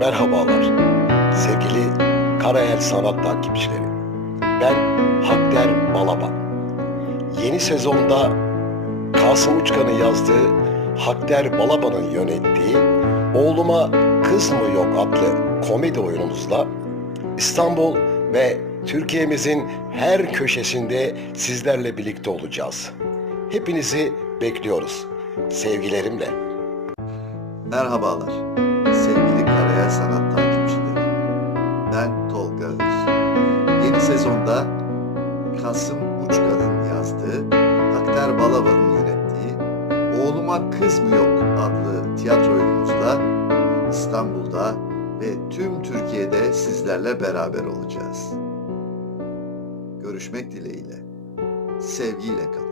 Merhabalar sevgili Karayel Sanat takipçileri. Ben Hakder Balaban. Yeni sezonda Kasım Uçkan'ın yazdığı Hakder Balaban'ın yönettiği Oğluma Kız mı Yok adlı komedi oyunumuzla İstanbul ve Türkiye'mizin her köşesinde sizlerle birlikte olacağız. Hepinizi bekliyoruz. Sevgilerimle. Merhabalar Sanat takipçileri. Ben Tolga Öz. Yeni sezonda Kasım Uçkan'ın yazdığı, Akter Balaban'ın yönettiği Oğluma Kız mı Yok adlı tiyatro oyunumuzla İstanbul'da ve tüm Türkiye'de sizlerle beraber olacağız. Görüşmek dileğiyle. Sevgiyle kalın.